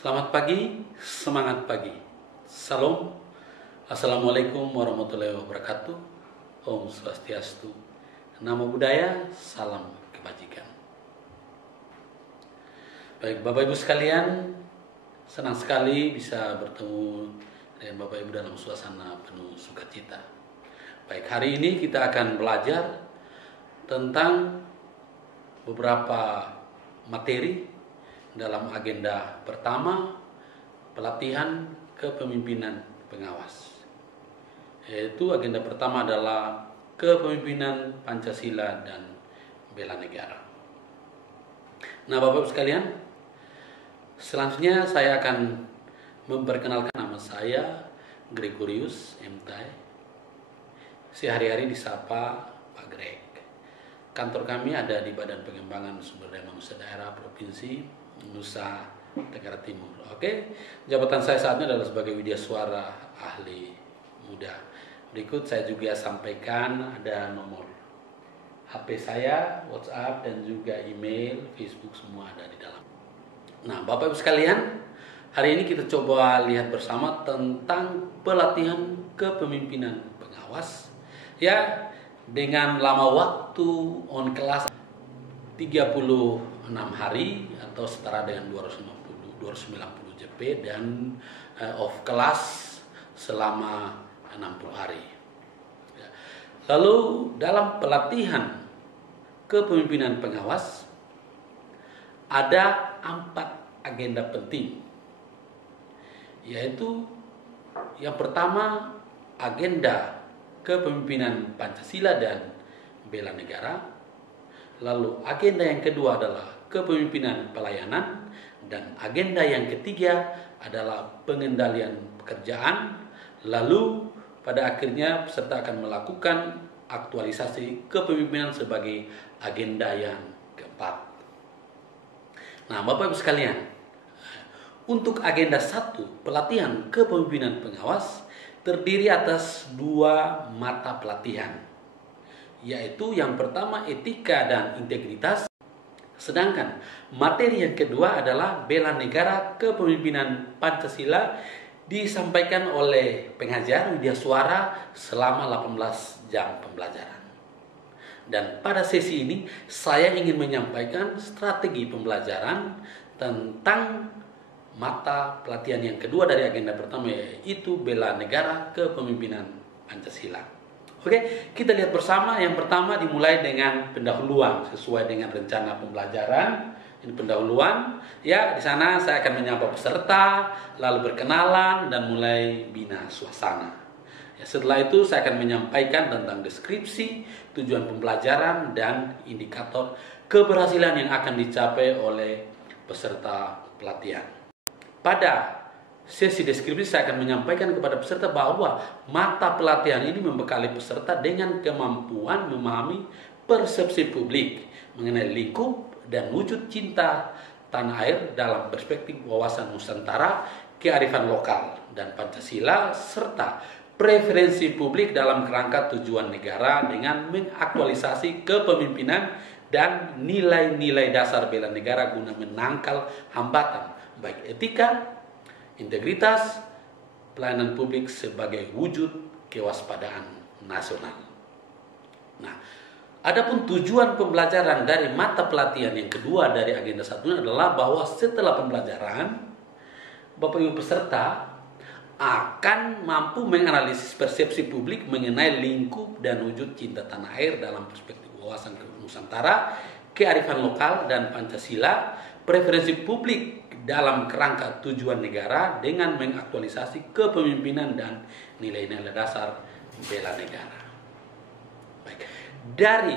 Selamat pagi, semangat pagi. Salam, Assalamualaikum warahmatullahi wabarakatuh. Om Swastiastu, Namo Buddhaya, salam kebajikan. Baik, Bapak Ibu sekalian, senang sekali bisa bertemu dengan Bapak Ibu dalam suasana penuh sukacita. Baik, hari ini kita akan belajar tentang beberapa materi dalam agenda pertama, pelatihan kepemimpinan pengawas. Yaitu agenda pertama adalah kepemimpinan Pancasila dan bela negara. Nah, Bapak Ibu sekalian, selanjutnya saya akan memperkenalkan nama saya, Gregorius M. Tai. Sehari-hari disapa Pak Greg. Kantor kami ada di Badan Pengembangan Sumber Daya Manusia Daerah Provinsi Nusa Tenggara Timur. Oke, jabatan saya saat ini adalah sebagai Widya Suara Ahli Muda. Berikut saya juga sampaikan ada nomor HP saya, WhatsApp dan juga email, Facebook semua ada di dalam. Nah, Bapak Ibu sekalian, hari ini kita coba lihat bersama tentang pelatihan kepemimpinan pengawas ya, dengan lama waktu on kelas 36 hari atau setara dengan 290 JP dan off kelas selama 60 hari. Lalu dalam pelatihan kepemimpinan pengawas ada 4 agenda penting, yaitu yang pertama agenda kepemimpinan Pancasila dan bela negara. Lalu agenda yang kedua adalah kepemimpinan pelayanan, dan agenda yang ketiga adalah pengendalian pekerjaan. Lalu pada akhirnya peserta akan melakukan aktualisasi kepemimpinan sebagai agenda yang keempat. Nah, Bapak Ibu sekalian, untuk agenda 1, pelatihan kepemimpinan pengawas, terdiri atas 2 mata pelatihan, yaitu yang pertama etika dan integritas, sedangkan materi yang kedua adalah bela negara kepemimpinan Pancasila, disampaikan oleh pengajar Widya Suara selama 18 jam pembelajaran. Dan pada sesi ini saya ingin menyampaikan strategi pembelajaran tentang mata pelatihan yang kedua dari agenda pertama, yaitu bela negara kepemimpinan Pancasila. Oke, kita lihat bersama. Yang pertama dimulai dengan pendahuluan sesuai dengan rencana pembelajaran. Ini pendahuluan. Ya, di sana saya akan menyapa peserta, lalu berkenalan dan mulai bina suasana. Ya, setelah itu saya akan menyampaikan tentang deskripsi, tujuan pembelajaran dan indikator keberhasilan yang akan dicapai oleh peserta pelatihan. Pada sesi deskripsi saya akan menyampaikan kepada peserta bahwa mata pelatihan ini membekali peserta dengan kemampuan memahami persepsi publik mengenai lingkup dan wujud cinta tanah air dalam perspektif wawasan Nusantara, kearifan lokal dan Pancasila, serta preferensi publik dalam kerangka tujuan negara dengan mengaktualisasi kepemimpinan dan nilai-nilai dasar bela negara guna menangkal hambatan baik etika, integritas, pelayanan publik sebagai wujud kewaspadaan nasional. Nah, adapun tujuan pembelajaran dari mata pelatihan yang kedua dari agenda 1 adalah bahwa setelah pembelajaran, Bapak Ibu peserta akan mampu menganalisis persepsi publik mengenai lingkup dan wujud cinta tanah air dalam perspektif wawasan Nusantara, kearifan lokal dan Pancasila, preferensi publik dalam kerangka tujuan negara dengan mengaktualisasi kepemimpinan dan nilai-nilai dasar bela negara. Baik. Dari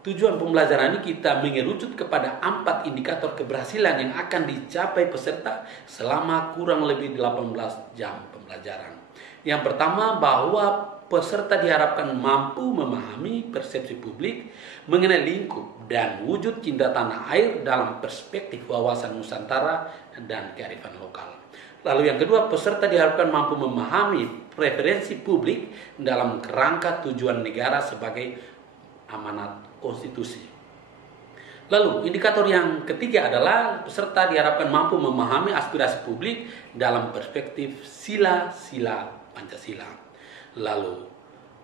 tujuan pembelajaran ini kita mengerucut kepada 4 indikator keberhasilan yang akan dicapai peserta selama kurang lebih 18 jam pembelajaran. Yang pertama, bahwa peserta diharapkan mampu memahami persepsi publik mengenai lingkup dan wujud cinta tanah air dalam perspektif wawasan Nusantara dan kearifan lokal. Lalu yang kedua, peserta diharapkan mampu memahami preferensi publik dalam kerangka tujuan negara sebagai amanat konstitusi. Lalu indikator yang ketiga adalah peserta diharapkan mampu memahami aspirasi publik dalam perspektif sila-sila Pancasila. Lalu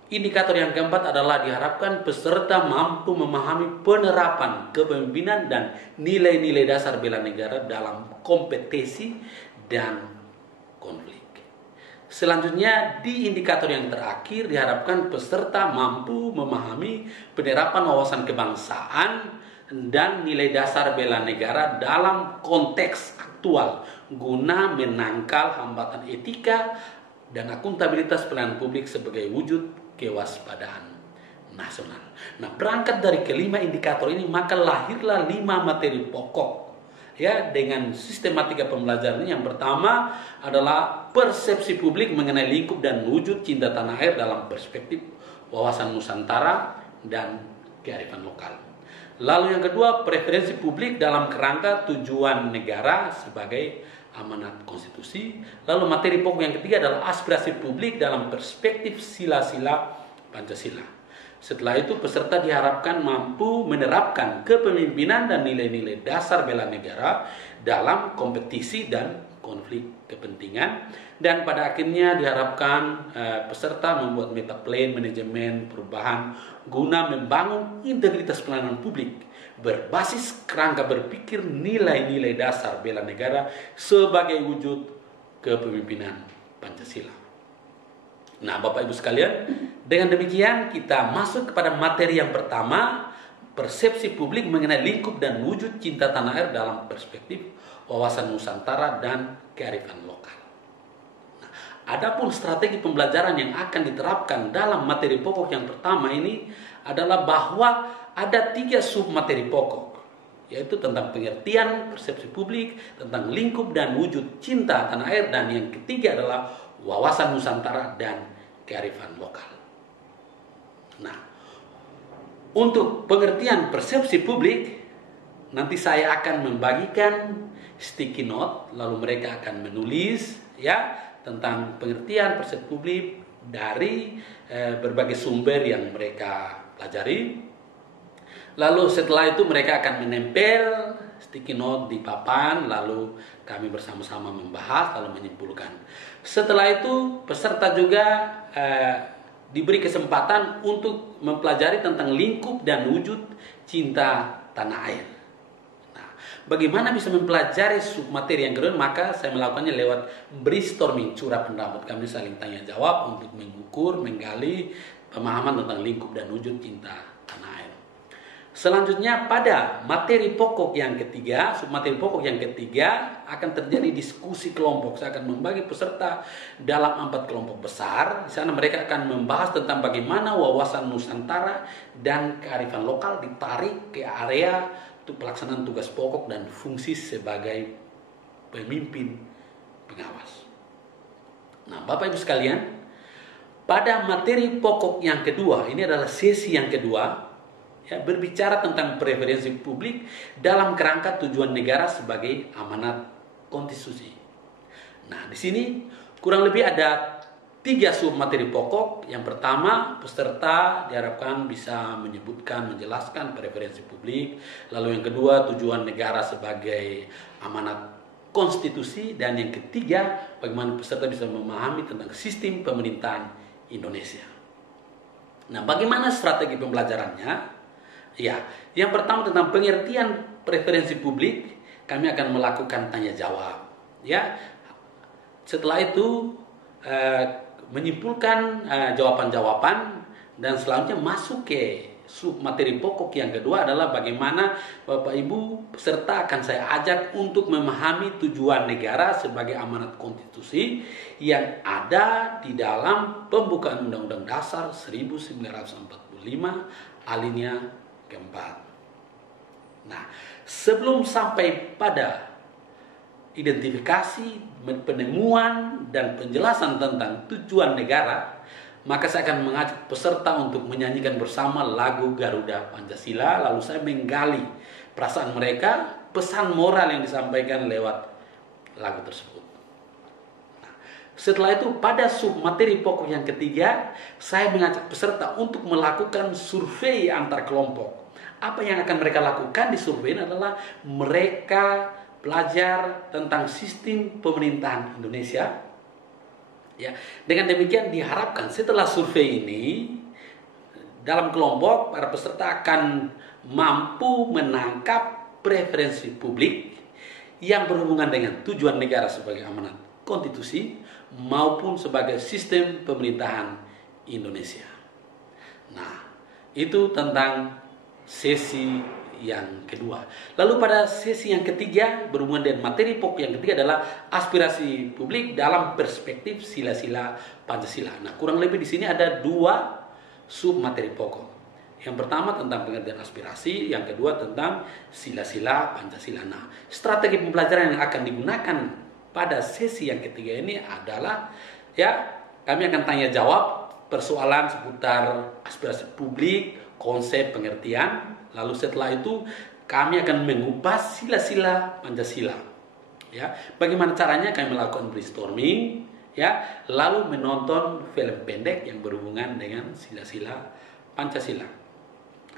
indikator yang keempat adalah diharapkan peserta mampu memahami penerapan kepemimpinan dan nilai-nilai dasar bela negara dalam kompetisi dan konflik. Selanjutnya, di indikator yang terakhir diharapkan peserta mampu memahami penerapan wawasan kebangsaan dan nilai dasar bela negara dalam konteks aktual guna menangkal hambatan etika dan akuntabilitas pelayanan publik sebagai wujud kewaspadaan nasional. Nah, berangkat dari kelima indikator ini maka lahirlah 5 materi pokok ya dengan sistematika pembelajaran ini. Yang pertama adalah persepsi publik mengenai lingkup dan wujud cinta tanah air dalam perspektif wawasan Nusantara dan kearifan lokal. Lalu yang kedua, preferensi publik dalam kerangka tujuan negara sebagai amanat konstitusi. Lalu materi pokok yang ketiga adalah aspirasi publik dalam perspektif sila-sila Pancasila. Setelah itu peserta diharapkan mampu menerapkan kepemimpinan dan nilai-nilai dasar bela negara dalam kompetisi dan konflik kepentingan. Dan pada akhirnya diharapkan peserta membuat meta plan manajemen perubahan guna membangun integritas pelayanan publik berbasis kerangka berpikir nilai-nilai dasar bela negara sebagai wujud kepemimpinan Pancasila. Nah, Bapak Ibu sekalian, dengan demikian kita masuk kepada materi yang pertama, persepsi publik mengenai lingkup dan wujud cinta tanah air dalam perspektif wawasan Nusantara dan kearifan lokal. Nah, adapun strategi pembelajaran yang akan diterapkan dalam materi pokok yang pertama ini adalah bahwa ada 3 submateri pokok, yaitu tentang pengertian persepsi publik, tentang lingkup dan wujud cinta tanah air, dan yang ketiga adalah wawasan Nusantara dan kearifan lokal. Nah, untuk pengertian persepsi publik, nanti saya akan membagikan sticky note, lalu mereka akan menulis ya tentang pengertian persepsi publik dari berbagai sumber yang mereka pelajari. Lalu setelah itu mereka akan menempel sticky note di papan, lalu kami bersama-sama membahas lalu menyimpulkan. Setelah itu peserta juga diberi kesempatan untuk mempelajari tentang lingkup dan wujud cinta tanah air. Nah, bagaimana bisa mempelajari submateri yang kedua? Maka saya melakukannya lewat brainstorming, curah pendapat. Kami saling tanya jawab untuk mengukur, menggali pemahaman tentang lingkup dan wujud cinta tanah air. Selanjutnya pada materi pokok yang ketiga, submateri pokok yang ketiga akan terjadi diskusi kelompok. Saya akan membagi peserta dalam 4 kelompok besar. Di sana mereka akan membahas tentang bagaimana wawasan Nusantara dan kearifan lokal ditarik ke area untuk pelaksanaan tugas pokok dan fungsi sebagai pemimpin pengawas. Nah, Bapak Ibu sekalian, pada materi pokok yang kedua, ini adalah sesi yang kedua, ya, berbicara tentang preferensi publik dalam kerangka tujuan negara sebagai amanat konstitusi. Nah, di sini kurang lebih ada 3 submateri pokok. Yang pertama, peserta diharapkan bisa menyebutkan, menjelaskan preferensi publik. Lalu yang kedua, tujuan negara sebagai amanat konstitusi. Dan yang ketiga, bagaimana peserta bisa memahami tentang sistem pemerintahan Indonesia. Nah, bagaimana strategi pembelajarannya? Ya, yang pertama tentang pengertian preferensi publik, kami akan melakukan tanya jawab. Ya, setelah itu menyimpulkan jawaban-jawaban dan selanjutnya masuk ke submateri pokok yang kedua adalah bagaimana Bapak Ibu peserta akan saya ajak untuk memahami tujuan negara sebagai amanat konstitusi yang ada di dalam pembukaan Undang-Undang Dasar 1945 alinea keempat. Nah, sebelum sampai pada identifikasi, penemuan, dan penjelasan tentang tujuan negara, maka saya akan mengajak peserta untuk menyanyikan bersama lagu Garuda Pancasila, lalu saya menggali perasaan mereka, pesan moral yang disampaikan lewat lagu tersebut. Nah, setelah itu pada submateri pokok yang ketiga, saya mengajak peserta untuk melakukan survei antar kelompok Apa yang akan mereka lakukan di survei ini adalah mereka belajar tentang sistem pemerintahan Indonesia. Ya, dengan demikian diharapkan setelah survei ini dalam kelompok para peserta akan mampu menangkap preferensi publik yang berhubungan dengan tujuan negara sebagai amanat konstitusi maupun sebagai sistem pemerintahan Indonesia. Nah, itu tentang sesi yang kedua. Lalu pada sesi yang ketiga berhubungan dengan materi pokok yang ketiga adalah aspirasi publik dalam perspektif sila-sila Pancasila. Nah, kurang lebih di sini ada 2 sub materi pokok. Yang pertama tentang pengertian aspirasi, yang kedua tentang sila-sila Pancasila. Nah, strategi pembelajaran yang akan digunakan pada sesi yang ketiga ini adalah kami akan tanya jawab persoalan seputar aspirasi publik, konsep pengertian. Lalu setelah itu kami akan mengupas sila-sila Pancasila. Ya, bagaimana caranya kami melakukan brainstorming, lalu menonton film pendek yang berhubungan dengan sila-sila Pancasila.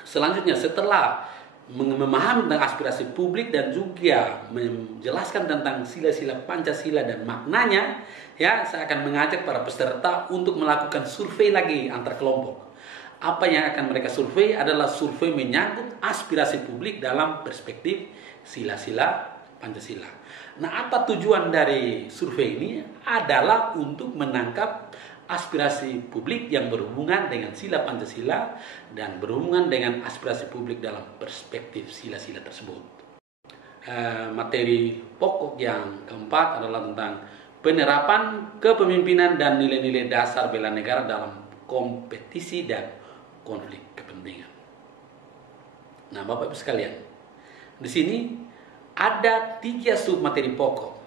Selanjutnya setelah memahami tentang aspirasi publik dan juga menjelaskan tentang sila-sila Pancasila dan maknanya, saya akan mengajak para peserta untuk melakukan survei lagi antar kelompok. Apa yang akan mereka survei adalah survei menyangkut aspirasi publik dalam perspektif sila-sila Pancasila. Nah, apa tujuan dari survei ini? Adalah untuk menangkap aspirasi publik yang berhubungan dengan sila Pancasila dan berhubungan dengan aspirasi publik dalam perspektif sila-sila tersebut. Materi pokok yang keempat adalah tentang penerapan kepemimpinan dan nilai-nilai dasar bela negara dalam kompetisi dan konflik kepentingan. Nah, Bapak Ibu sekalian, di sini ada 3 sub materi pokok.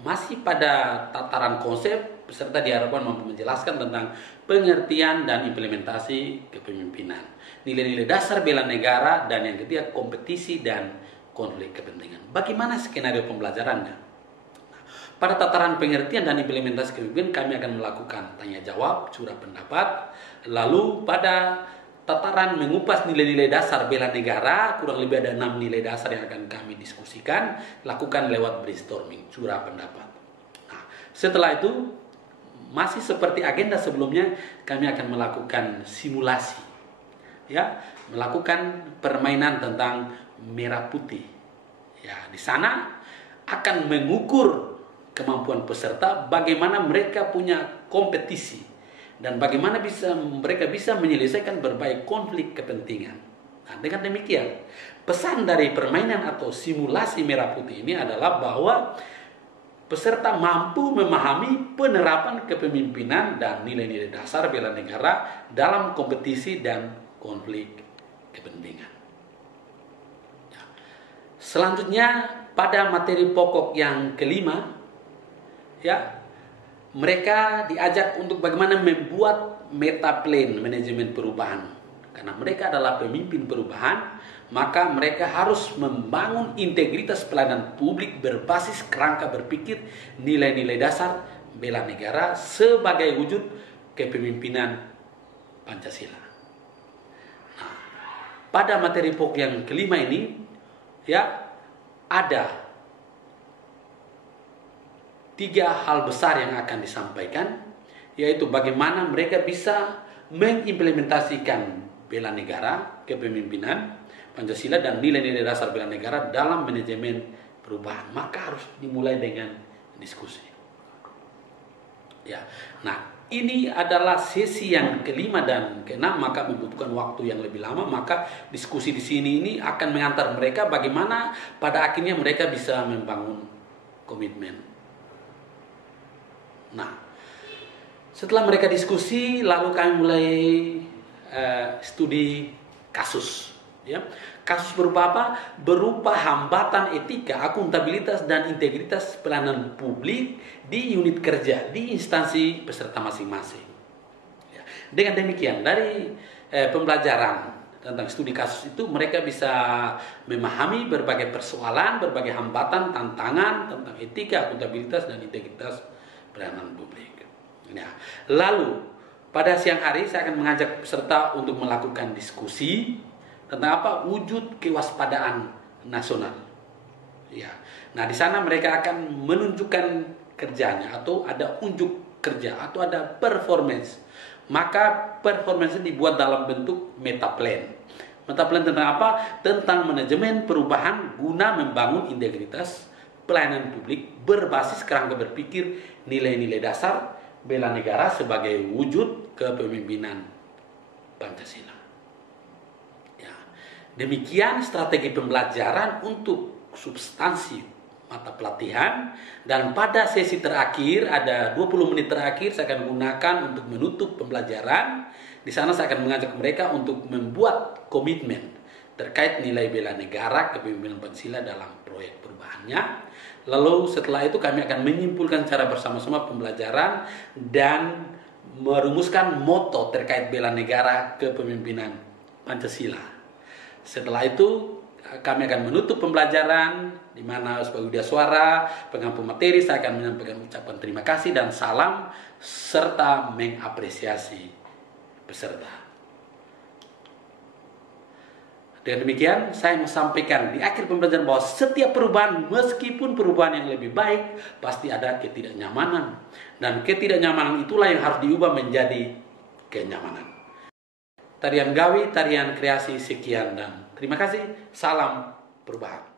Masih pada tataran konsep, peserta diharapkan mampu menjelaskan tentang pengertian dan implementasi kepemimpinan, nilai-nilai dasar bela negara, dan yang ketiga kompetisi dan konflik kepentingan. Bagaimana skenario pembelajarannya? Pada tataran pengertian dan implementasi kepemimpinan kami akan melakukan tanya jawab, curah pendapat. Lalu pada tataran mengupas nilai-nilai dasar bela negara, kurang lebih ada 6 nilai dasar yang akan kami diskusikan, lakukan lewat brainstorming, curah pendapat. Nah, setelah itu masih seperti agenda sebelumnya, kami akan melakukan simulasi, melakukan permainan tentang merah putih. Di sana akan mengukur kemampuan peserta, bagaimana mereka punya kompetisi dan bagaimana mereka bisa menyelesaikan berbagai konflik kepentingan. Nah, dengan demikian, pesan dari permainan atau simulasi merah putih ini adalah bahwa peserta mampu memahami penerapan kepemimpinan dan nilai-nilai dasar bela negara dalam kompetisi dan konflik kepentingan. Selanjutnya pada materi pokok yang kelima, mereka diajak untuk bagaimana membuat meta plan manajemen perubahan. Karena mereka adalah pemimpin perubahan, maka mereka harus membangun integritas pelayanan publik berbasis kerangka berpikir nilai-nilai dasar bela negara sebagai wujud kepemimpinan Pancasila. Nah, pada materi pokok yang kelima ini, ada 3 hal besar yang akan disampaikan, yaitu bagaimana mereka bisa mengimplementasikan bela negara, kepemimpinan Pancasila dan nilai-nilai dasar bela negara dalam manajemen perubahan. Maka harus dimulai dengan diskusi. Nah, ini adalah sesi yang kelima dan keenam, maka membutuhkan waktu yang lebih lama. Maka diskusi di sini ini akan mengantar mereka bagaimana pada akhirnya mereka bisa membangun komitmen. Nah, setelah mereka diskusi, lalu kami mulai studi kasus. Kasus berupa apa? Berupa hambatan etika, akuntabilitas, dan integritas pelayanan publik di unit kerja, di instansi peserta masing-masing. Dengan demikian, dari pembelajaran tentang studi kasus itu, mereka bisa memahami berbagai persoalan, berbagai hambatan, tantangan tentang etika, akuntabilitas, dan integritas pelayanan publik. Lalu pada siang hari saya akan mengajak peserta untuk melakukan diskusi tentang apa? Wujud kewaspadaan nasional. Ya. Nah, di sana mereka akan menunjukkan kerjanya, atau ada unjuk kerja, atau ada performance. Maka performance dibuat dalam bentuk metaplan. Metaplan tentang apa? Tentang manajemen perubahan guna membangun integritas pelayanan publik berbasis kerangka berpikir nilai-nilai dasar bela negara sebagai wujud kepemimpinan Pancasila. Ya. Demikian strategi pembelajaran untuk substansi mata pelatihan, dan pada sesi terakhir ada 20 menit terakhir saya akan gunakan untuk menutup pembelajaran. Di sana saya akan mengajak mereka untuk membuat komitmen terkait nilai bela negara kepemimpinan Pancasila dalam proyek perubahannya. Lalu setelah itu kami akan menyimpulkan cara bersama-sama pembelajaran dan merumuskan moto terkait bela negara kepemimpinan Pancasila. Setelah itu kami akan menutup pembelajaran, di mana sebagai Widya Suara, pengampu materi, saya akan menyampaikan ucapan terima kasih dan salam serta mengapresiasi peserta. Dengan demikian, saya mau sampaikan di akhir pembelajaran bahwa setiap perubahan, meskipun perubahan yang lebih baik, pasti ada ketidaknyamanan. Dan ketidaknyamanan itulah yang harus diubah menjadi kenyamanan. Tarian Gawi, tarian kreasi, sekian dan terima kasih. Salam perubahan.